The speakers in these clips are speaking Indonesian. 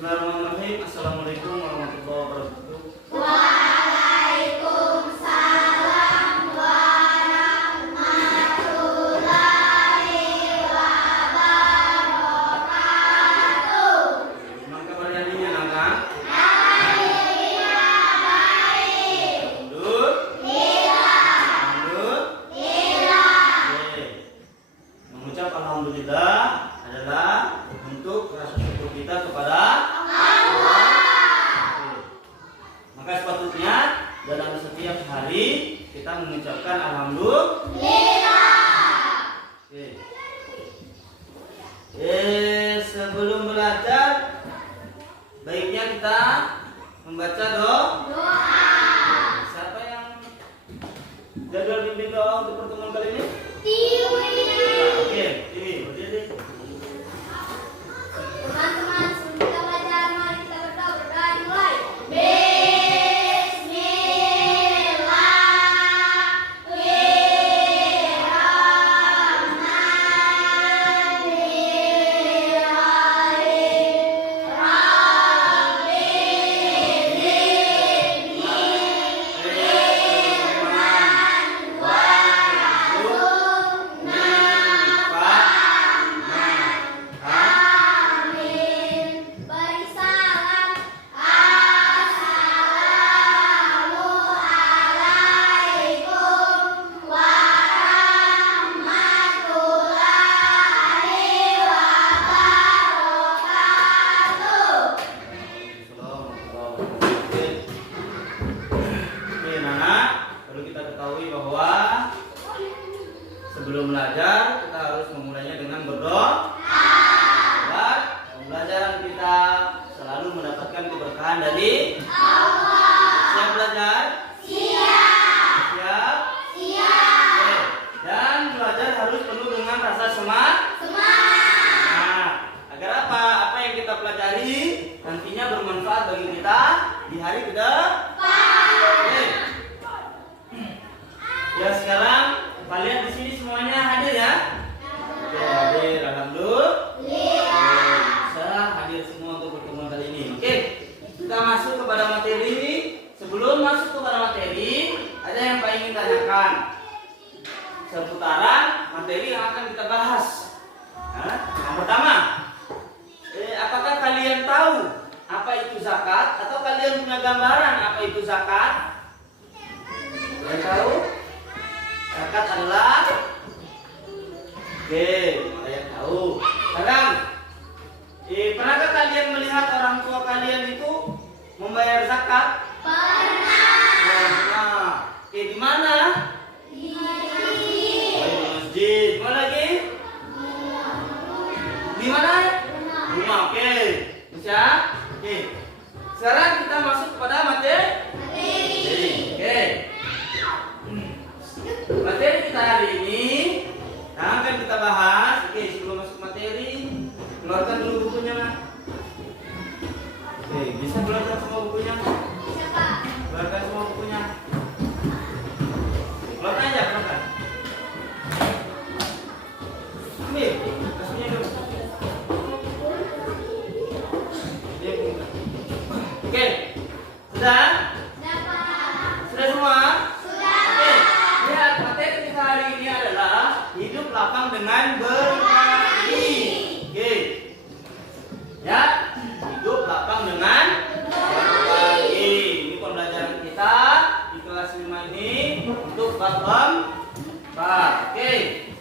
Bismillahirrahmanirrahim. Assalamualaikum warahmatullahi wabarakatuh. Waalaikumsalam warahmatullahi wabarakatuh. Gimana kabarnya hari ini anak-anak? Alhamdulillah baik. Alhamdulillah. Oke. Mengucap alhamdulillah adalah bentuk rasa syukur kita kepada Allah. Maka sepatutnya dalam setiap hari kita mengucapkan alhamdulillah. Sebelum belajar baiknya kita membaca doa. Siapa yang jadwal bimbing doa untuk pertemuan kali ini? Oke, ini berdiri. Teman-teman, sebelum kita belajar, mari kita berdoa. Berdoa dimulai. Sebelum belajar kita harus memulainya dengan berdoa. Agar pembelajaran kita selalu mendapatkan keberkahan dari Allah. Siap belajar? Siap. Siap? Siap. Oke. Dan belajar harus penuh dengan rasa semangat. Nah, agar apa? Apa yang kita pelajari nantinya bermanfaat bagi kita di hari ke depan. Oke. Ya, sekarang kalian di sini semuanya hadir ya? Oke, hadir. Alhamdulillah. Bisa hadir semua untuk pertemuan kali ini. Oke, kita masuk kepada materi. Sebelum masuk kepada materi, ada yang Pak ingin tanyakan seputaran materi yang akan kita bahas. Nah, yang pertama, apakah kalian tahu apa itu zakat? Atau kalian punya gambaran apa itu zakat? Kalian tahu? Zakat adalah kalian tahu. Sekarang, pernahkah kalian melihat orang tua kalian itu membayar zakat? Pernah. Di mana? Di masjid. Di mana lagi? Di mana? Rumah. Oke. Bisa? Oke. Sekarang kita masuk kepada materi. Oke. Materi kita hari ini yang akan kita bahas. Oke, sebelum masuk materi, keluarkan dulu bukunya, Nak. Oke, bisa keluarkan semua bukunya? Keluarkan semua bukunya. Keluarkan aja, keluarkan. Ambil, kasihnya dulu. Oke, sudah? Sudah semua? Hari ini adalah hidup lapang dengan berbagi. Oke. Ya, hidup lapang dengan berbagi. Ini pembelajaran kita di kelas 5 ini untuk bab 4. Oke.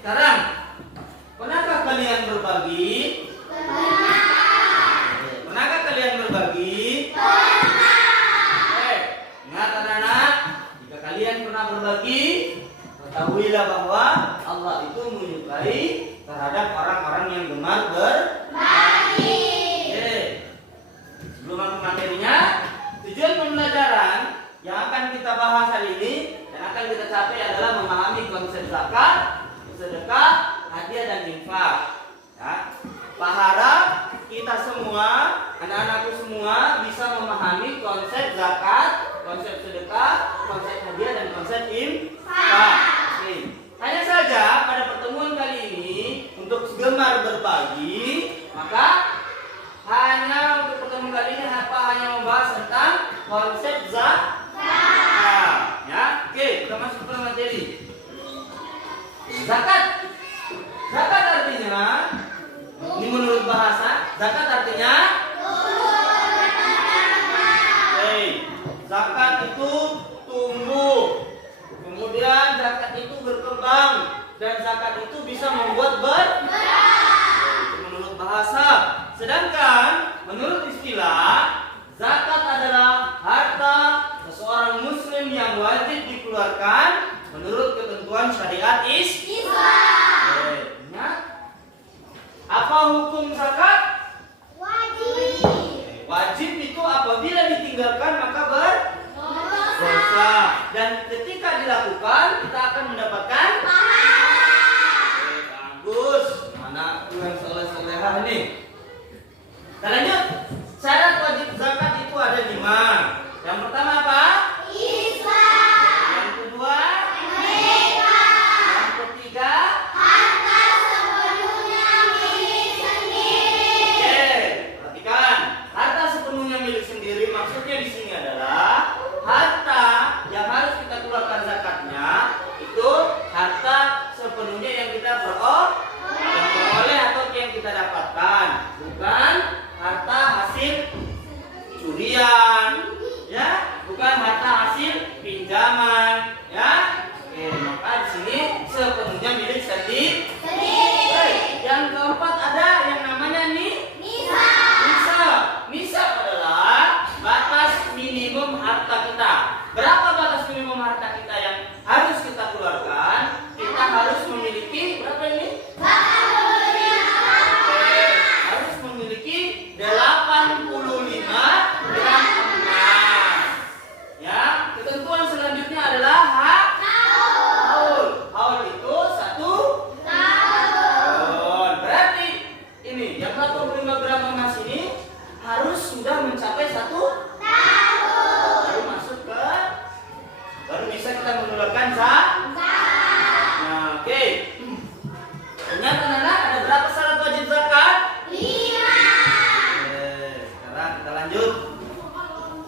Sekarang, pernahkah kalian berbagi? Pernahkah kalian berbagi? Oke. Ingat anak-anak, jika kalian pernah berbagi, ketahuilah bahwa Allah itu menyukai terhadap orang-orang yang gemar berbagi. Oke. Sebelum masuk materinya, tujuan pembelajaran yang akan kita bahas hari ini dan akan kita capai adalah memahami konsep zakat, sedekah, hadiah dan infak. Ya. Pak harap kita semua, anak-anakku semua bisa memahami konsep zakat, konsep sedekah, konsep hadiah dan konsep infak. Hanya saja pada pertemuan kali ini untuk gemar berbagi, maka hanya untuk pertemuan konsep zakat. Ya, oke, kita masuk ke materi. Zakat. Zakat artinya, ini menurut bahasa, zakat artinya zakat itu tumbuh. Kemudian zakat itu berkembang dan zakat itu bisa membuat menurut bahasa. Sedangkan menurut istilah, zakat adalah harta seseorang muslim yang wajib dikeluarkan menurut ketentuan syariat Islam. Apa hukum zakat? Wajib itu apabila ditinggalkan maka berdosa, dan ketika dilakukan kita akan mendapatkan bagus. Mana yang soleh-solehah nih? Kita lanjut. Syarat wajib zakat itu ada 5. Yang pertama apa? Islam. Yang kedua? Mereka. Yang ketiga? Harta sepenuhnya milik sendiri. Oke, perhatikan. Harta sepenuhnya milik sendiri maksudnya di sini adalah harta yang harus kita keluarkan zakatnya itu harta sepenuhnya yang kita peroleh atau yang kita dapatkan, bukan harta hasil curian, ya, bukan harta hasil pinjaman, ya. Oke, maka di sini sepenuhnya milik sendiri. Yang keempat ada yang namanya nisab adalah batas minimum harta kita. Berapa batas minimum harta kita yang harus kita keluarkan? Kita harus memiliki berapa ini? Harus memiliki 85 gram emas. Ya, ketentuan selanjutnya adalah haul. Haul itu 1 tahun. Berarti ini yang 85 gram emas ini harus sudah mencapai 1 tahun. Baru bisa kita mengeluarkan zakat. Nah, oke. Ternyata ada berapa syarat wajib zakat? 5. Sekarang kita lanjut.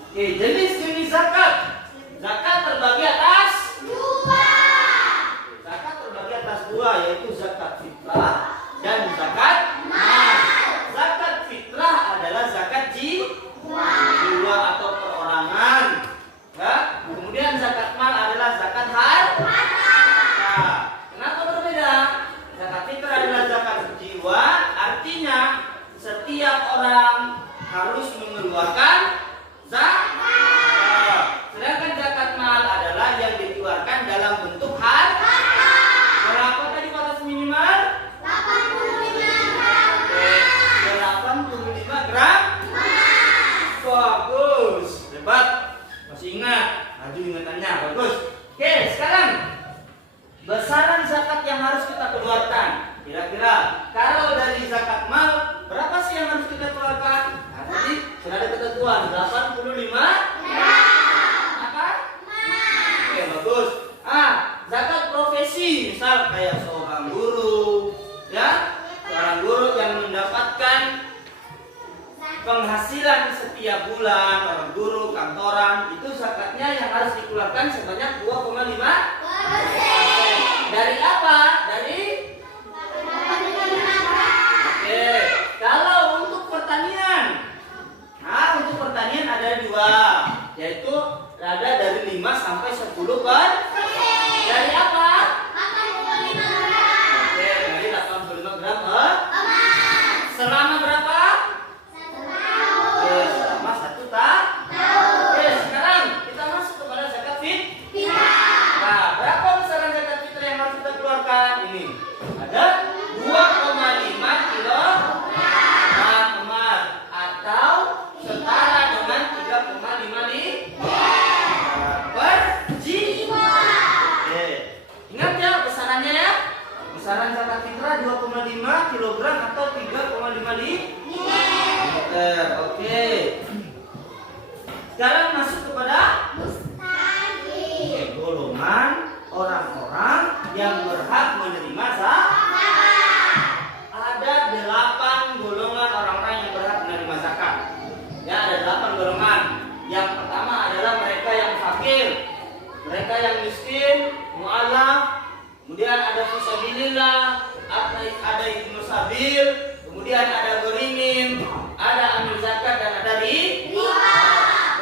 Oke, jenis-jenis zakat. Zakat terbagi atas 2. Zakat terbagi atas 2, yaitu zakat fitrah dan zakat mal. Zakat fitrah adalah zakat jiwa atau perorangan. Ya. Kemudian zakat mal adalah zakat harta. Kenapa berbeda? Zakat fitrah adalah zakat jiwa, artinya setiap orang harus mengeluarkan zakat. Sedangkan zakat mal adalah yang dikeluarkan dalam bentuk harta. Berapa tadi batas minimal? 85 gram. Bagus, hebat. Masih ingat? Maju ingatannya, bagus. Oke, sekarang besaran zakat yang harus kita keluarkan. Kira-kira kalau dari zakat mal berapa sih yang harus kita keluarkan? Nah, tadi sudah ada ketentuan 85 apa? Oke, bagus. Zakat profesi, misal kayak seorang guru, ya, seorang guru yang mendapatkan penghasilan setiap bulan, orang guru kantoran, itu zakatnya yang harus dikeluarkan sebanyak 2,5%. Dari apa? Dari Oke, kalau untuk pertanian, untuk pertanian ada 2, yaitu ada dari 5 sampai 10%. Dari apa? Oke, dari 85 gram selama berapa? Selama 1 tahun. Oke, sekarang kita masuk kepada zakat fitrah. Nah, berapa besaran zakat fitrah yang harus kita keluarkan? Ini kemudian ada gorimin, ada amil zakat, dan ada riba.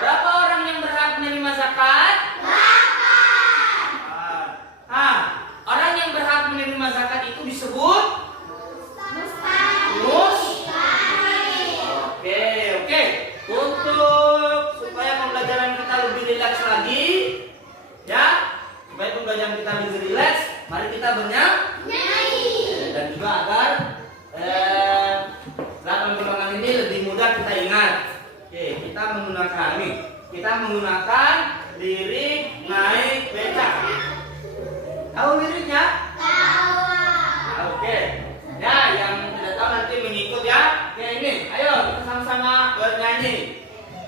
Berapa orang yang berhak menerima zakat? 8. Orang yang berhak menerima zakat itu disebut Oke. Untuk supaya pembelajaran kita lebih rileks lagi, ya, supaya pembelajaran kita lebih rileks, mari kita bernyanyi. Dan juga agar golongan ini lebih mudah kita ingat. Oke, kita menggunakan lirik naik becak. Tahu liriknya? Oke. Ya, yang tidak tahu nanti mengikut ya. Oke, ini. Ayo kita sama-sama bernyanyi.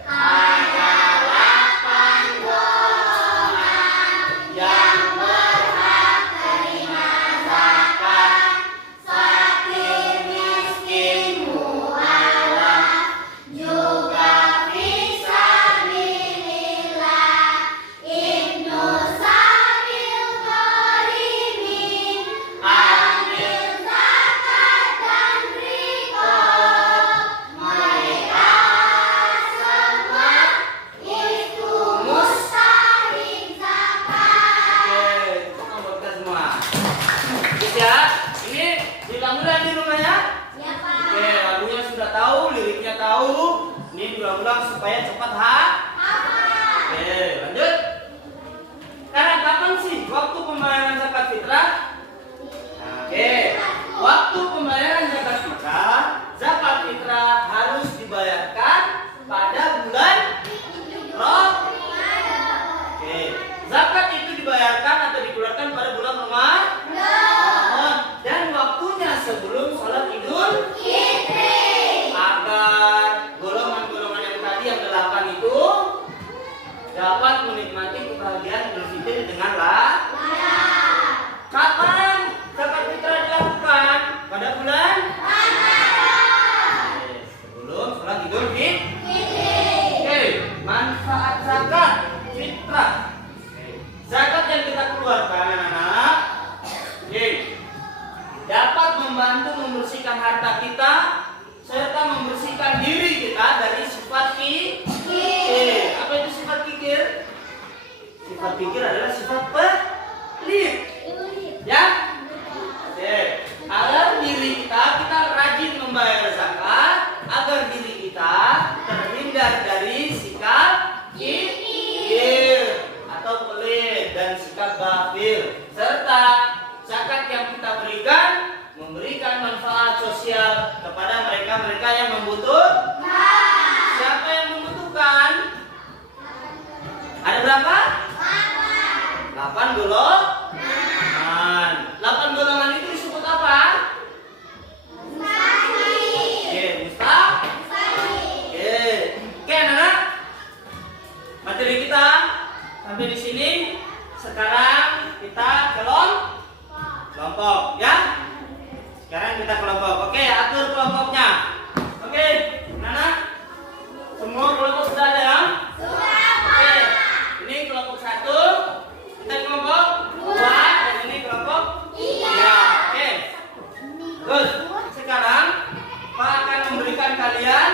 Ada 8 golongan yang berhak terima zakat. Fakir, miskin, mu'alaf, juga fisabilillah, ibnu sabil, gharimin, amil zakat dan riqab. Mereka semua itu mustahik zakat. Oke, kita buat kita semua. Terus ya, ini diulang-ulang di rumah ya. Oke, lagunya sudah tahu, liriknya tahu. Ini diulang-ulang supaya cepat Oke, lanjut. Sekarang kapan sih waktu pembayaran zakat fitrah? Oke, waktu pembayaran zakat fitrah harus dibayarkan pada bulan Ramadan. Oke, zakat itu dibayarkan atau dikeluarkan pada bulan Ramadan dan waktunya sebelum sholat Idul Fitri, agar golongan-golongan yang tadi yang 8 itu dapat menikmati kebahagiaan Idul Fitri dengan Kapan zakat fitrah dilakukan? Pada bulan sebelum sholat Idul Fitri. Oke, manfaat zakat fitrah. Zakat yang kita keluarkan anak-anak, dapat membantu membersihkan harta kita serta membersihkan diri kita dari sifat kikir. Apa itu sifat kikir? Sifat kikir adalah sifat pelit. Ya? Oke. Agar diri kita rajin membayar zakat, agar diri kita terhindar dari sikap kikir atau pelit dan sikap bakhil, serta zakat yang kita berikan memberikan manfaat sosial kepada mereka-mereka yang membutuhkan. Siapa yang membutuhkan? Ada berapa? 8 golongan. 8 golongan itu disebut apa? Oke, Oke, anak-anak. Materi kita sampai di sini. Sekarang kita kelompok, ya. Sekarang kita kelompok. Oke, atur kelompoknya. Oke, anak-anak. Semua kelompok sudah ada ya? Oke, ini kelompok 1. Kita kelompok 2 dan ini kelompok 3. Oke. Terus sekarang Pak akan memberikan kalian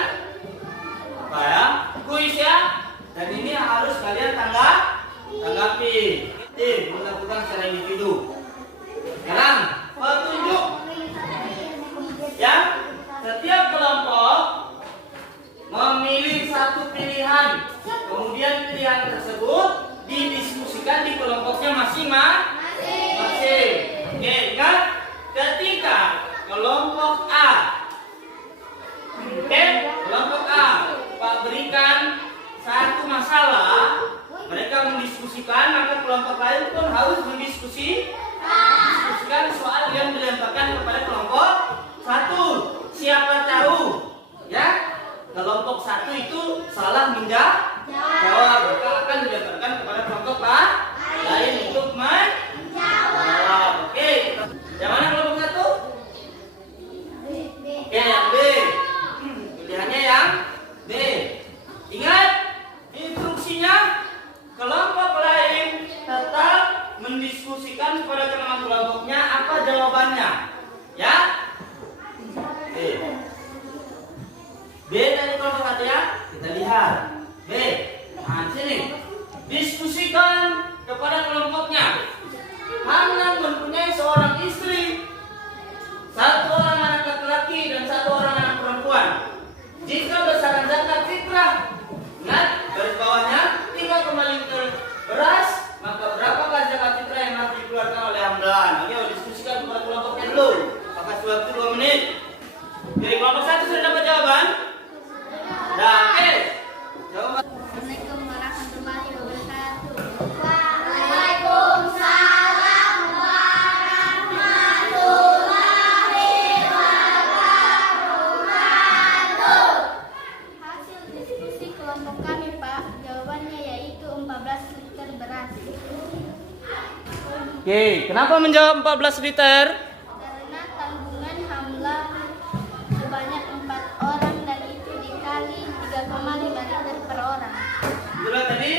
apa ya? Kuis ya. Dan ini harus kalian tanggapi. Melakukan secara individu. Sekarang petunjuk. Ya, setiap kelompok memilih satu pilihan. Kemudian pilihan tersebut didiskusikan di kelompoknya masing-masing. Oke, ingat ketika kelompok A, Pak berikan satu masalah, mereka mendiskusikan, maka kelompok lain pun harus mendiskusikan soal yang dilemparkan kepada kelompok 1. Siapa tahu, ya, kelompok 1 itu salah menjawab, maka akan dilemparkan kepada kelompok lain untuk menjawab. Oke, yang mana kelompok 1? Oke, yang B. Pilihannya yang B. Ingat, instruksinya kelompok lain tetap mendiskusikan kepada kelompoknya apa jawabannya. Ya? Oke. benar. B. Nah, sini. Diskusikan kepada kelompoknya. Hanan mempunyai seorang istri, satu orang anak laki-laki dan satu orang anak perempuan. Jika besaran zakat fitrah, ingat garis bawahnya 3,5 liter beras, maka berapakah zakat fitrah yang harus dikeluarkan oleh Hamdan? Ayo diskusikan kepada kelompoknya dulu. Apakah waktu 2 menit? Jadi kelompok 1 sudah dapat jawaban? Nah, oke. Jawaban. Assalamualaikum warahmatullahi wabarakatuh. Waalaikumsalam warahmatullahi wabarakatuh. Hasil diskusi kelompok kami, Pak, jawabannya yaitu 14 liter beras. Oke, kenapa menjawab 14 liter? Karena tanggungan Hamlah sebanyak 4 orang dan itu dikali 3,5 liter per orang. Itulah tadi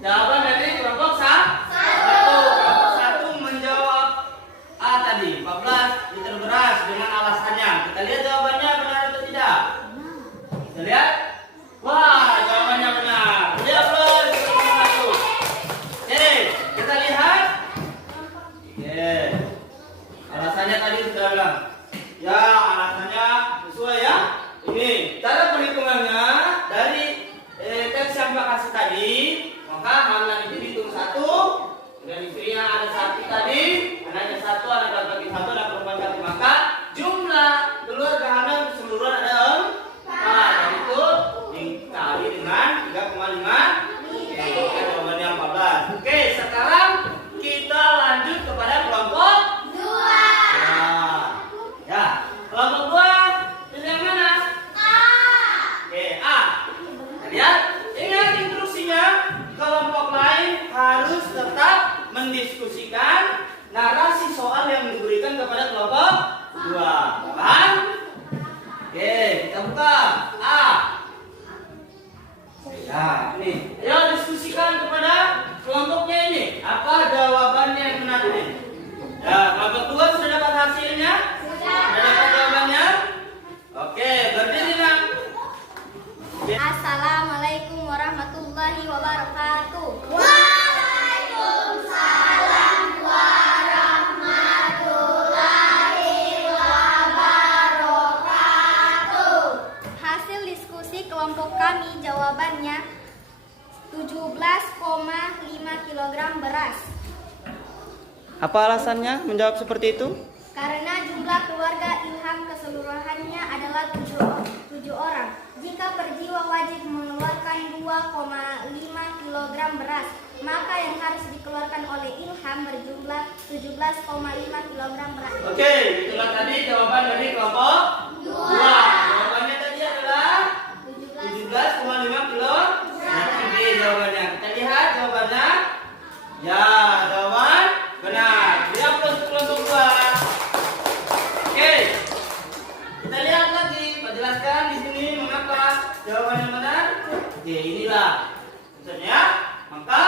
jawaban dari kelompok kelompok 1 menjawab A tadi, 14 liter beras dengan alasannya. Kita lihat jawabannya benar atau tidak. Kita lihat. Wah, jawabannya benar. Lihat plus kelompok 1. Oke, kita lihat. Oke. Alasannya tadi sudah bilang. Ya, alasannya sesuai ya. Ini cara perhitungannya dari teks yang Pak kasih tadi, maka Hamlan itu dihitung 1, dan istrinya ada 1 tadi, anaknya 1, anak laki-laki 1, anak perempuan 1, maka jumlah keluarga Hamlan keseluruhan ada 4, dan itu dikali dengan 3,5. Itu jawabannya 14. Oke, sekarang kita lanjut kepada kelompok 2. Ya, kelompok 2 pilih yang mana? Oke, A. Lihat, ingat instruksinya, kelompok lain harus tetap mendiskusikan narasi soal yang diberikan kepada kelompok 2. Paham? Oke, kita buka A. Ya, ini. Ayo diskusikan kepada kelompoknya ini. Apa jawabannya yang benar ini? Ya, kelompok 2 sudah dapat hasilnya? Sudah dapat jawabannya? Oke, berdiri nak. Assalamualaikum warahmatullahi wabarakatuh. Waalaikumsalam warahmatullahi wabarakatuh. Hasil diskusi kelompok kami jawabannya 17,5 kg beras. Apa alasannya menjawab seperti itu? Karena jumlah keluarga Ilham keseluruhannya adalah 7 orang. Jika per jiwa wajib mengeluarkan 2,5 kg beras, maka yang harus dikeluarkan oleh Ilham berjumlah 17,5 kg beras. Oke, itulah tadi jawaban dari kelompok 2. Jawabannya tadi adalah 17,5 kilo. Nanti jawabannya. Kita lihat jawabannya. Ya, jawaban benar. Dia plus kelompok 2. Oke. Kita lihat lagi. Pak jelaskan di sini mengapa jawaban yang benar. Oke, inilah. Maksudnya, maka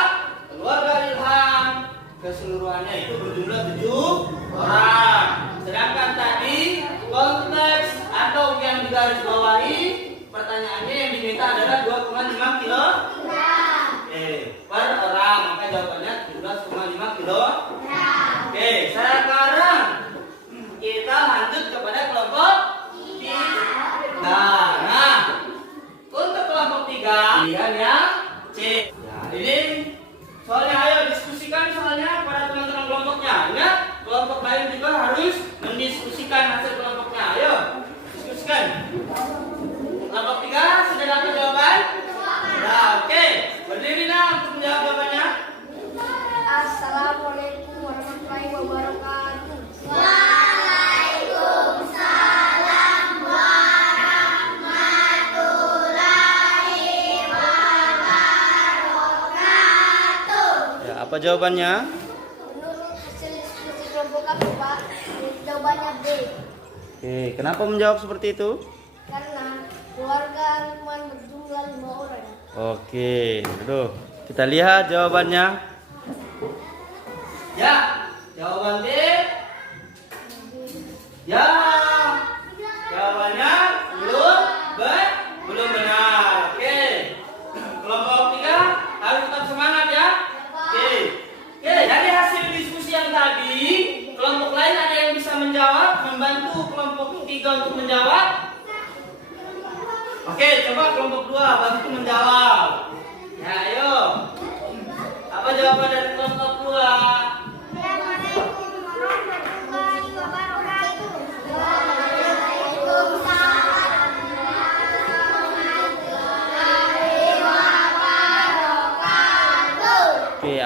keluarga Ilham keseluruhannya itu berjumlah 7 orang. Sedangkan tadi konteks atau yang digaris bawahi pertanyaannya yang diminta adalah 2,5 kilo per orang, maka jawabannya 17,5 kilo. Oke, sekarang kita lanjut kepada kelompok 3. Nah, untuk kelompok 3 pilihan yang C. Ya, ini soalnya ayo diskusikan soalnya pada teman-teman kelompoknya. Ingat, kelompok lain juga harus mendiskusikan hasil kelompoknya. Ayo, diskusikan. Kelompok 3 sudah dapat jawaban? Nah, oke. Berdiri nah untuk menjawab jawabannya. Assalamualaikum warahmatullahi wabarakatuh. Waalaikumsalam warahmatullahi wabarakatuh. Ya, apa jawabannya? Menurut hasil diskusi kelompok kami, Pak, jawabannya B. Oke, kenapa menjawab seperti itu? Karena keluarga Lukman berjumlah 5 orang. Oke, aduh. Kita lihat jawabannya. Ya, jawaban D. Ya, jawabannya belum benar. Oke,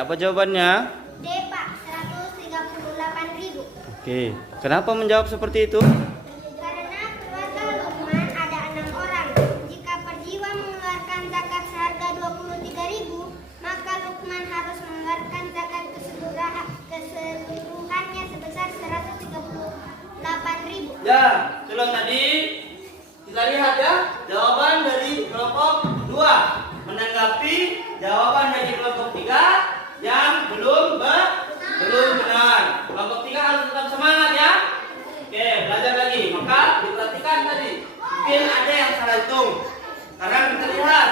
apa jawabannya? D, Pak. 138.000. Oke, kenapa menjawab seperti itu? Karena keluarga Luqman ada 6 orang. Jika per jiwa mengeluarkan zakat seharga 23.000, maka Luqman harus mengeluarkan zakat keseluruhannya sebesar 138.000. Ya, itulah tadi kita lihat ya jawaban dari kelompok 2 menanggapi jawaban dari kelompok 3 yang belum benar. Kelompok 3 harus tetap semangat ya. Oke, belajar lagi. Maka diperhatikan tadi. Mungkin ada yang salah hitung. Karena kita lihat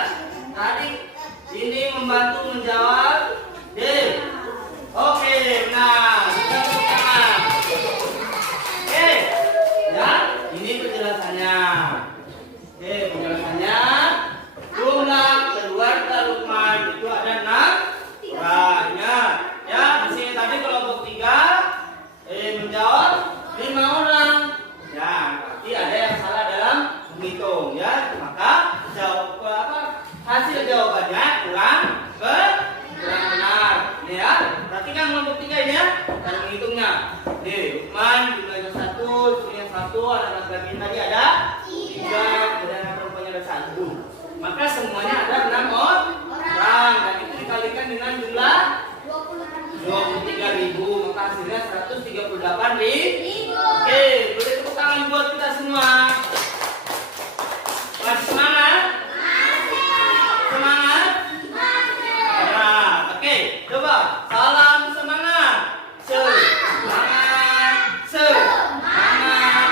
tadi ini membantu menjawab D. Oke, nah kita tepuk tangan. Oke, ya ini penjelasannya. Oke, penjelasannya jumlah keluarga Luqman itu ada 6 orang. Ya, di sini tadi kelompok 3 menjawab 5 orang. Ya, berarti ada yang salah dalam menghitung ya. Maka hasil jawabannya kurang benar. Ini ya. Perhatikan kelompok 3 ini ya. Cara menghitungnya. Nih, Luqman jumlahnya 1, istrinya 1, anak laki-laki tadi ada 3, kemudian anak perempuannya ada 1. Maka semuanya ada 6 orang dan itu dikalikan dengan jumlah 23.000, maka hasilnya 138.000. Oke, boleh tepuk tangan buat kita semua. Masih semangat? Semangat? Nah, oke, coba salam semangat. Semangat, semangat,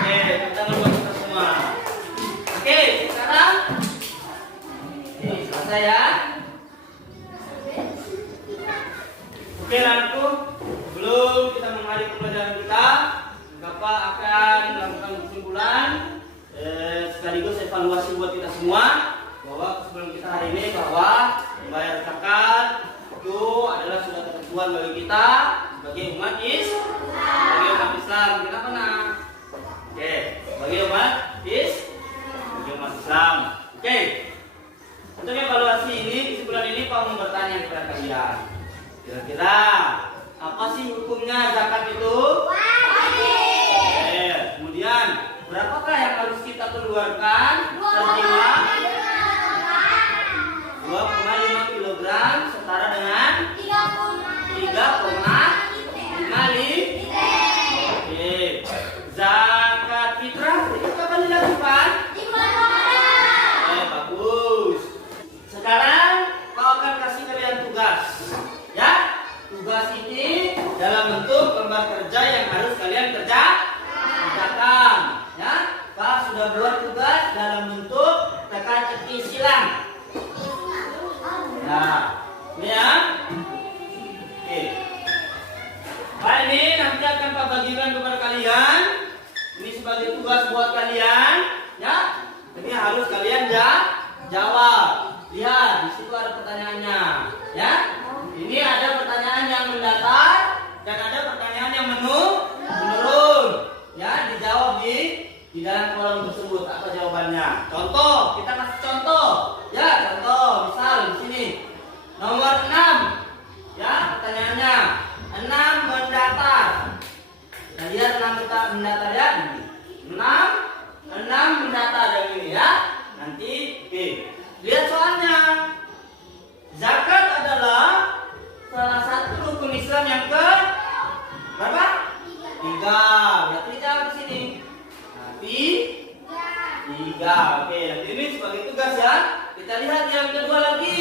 Oke, tepuk tangan buat kita semua. Oke, sekarang ini selesai ya. Oke, lanjut. Sebelum kita mengakhiri pembelajaran kita, Bapak akan melakukan kesimpulan sekaligus evaluasi buat kita semua bahwa kesimpulan kita hari ini bahwa membayar zakat itu adalah sudah ketentuan bagi kita sebagai umat Islam. Kenapa nak? Oke, sebagai umat Islam. Oke. Untuk evaluasi ini, kesimpulan ini Pak mau bertanya kepada kalian. Kira-kira apa sih hukumnya zakat itu? Wajib. Kemudian berapakah yang harus kita keluarkan per jiwa? 2,5 kg setara dengan 3,5 liter. Oke. Zakat fitrah itu kapan dilakukan? Bagus. Sekarang Pak akan kasih kalian tugas. Ya, tugas ini dalam bentuk lembar kerja yang harus kalian kerjakan. Ya, Pak sudah buat tugas dalam bentuk teka-teki silang. Nah, ini ya. Oke. Pak ini nanti akan Pak bagikan kepada kalian. Ini sebagai tugas buat kalian. Ya, ini harus kalian jawab. Lihat, di situ ada pertanyaannya. Ya. Ini ada pertanyaan yang mendatar dan ada pertanyaan yang menurun. Ya, dijawab di dalam kolom tersebut apa jawabannya. Contoh, kita kasih contoh. Ya, contoh, misal di sini nomor 6. Ya, pertanyaannya 6 mendatar. Kita lihat 6 mendatar ya. 6 mendatar yang ini ya. Nanti oke. Lihat soalnya. Zakat adalah salah satu rukun Islam yang ke berapa? 3. Berarti jawab di sini. Nanti 3. Oke, nanti ini sebagai tugas ya. Kita lihat yang kedua lagi,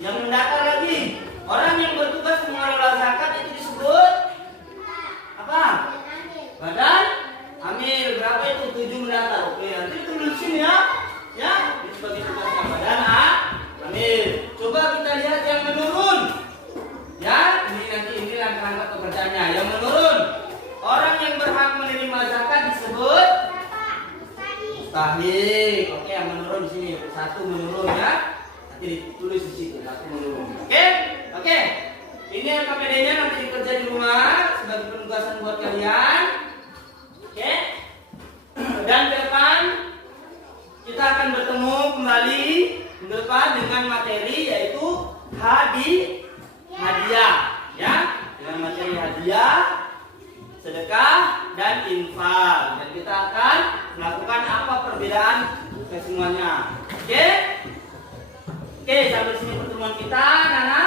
yang mendatar lagi. Orang yang bertugas mengelola zakat itu disebut apa? Badan amil. Berapa itu? 7 mendatar. Oke, nanti ditulis di sini ya. Ya, ini sebagai tugasnya badan amil. Coba kita lihat yang menurun. Ya, ini langkah-langkah pekerjaannya. Yang menurun, orang yang berhak menerima zakat disebut mustahik. Oke, yang menurun di sini 1 menurun ya. Nanti ditulis di situ 1 menurun. Oke. Ini LKPD-nya nanti dikerja di rumah sebagai penugasan buat kalian. Oke. Dan ke depan kita akan bertemu kembali minggu depan dengan materi yaitu hadiah, ya, dengan materi hadiah, sedekah dan infak. Dan kita akan melakukan apa perbedaan kesemuanya. Oke, sampai sini pertemuan kita, Nana.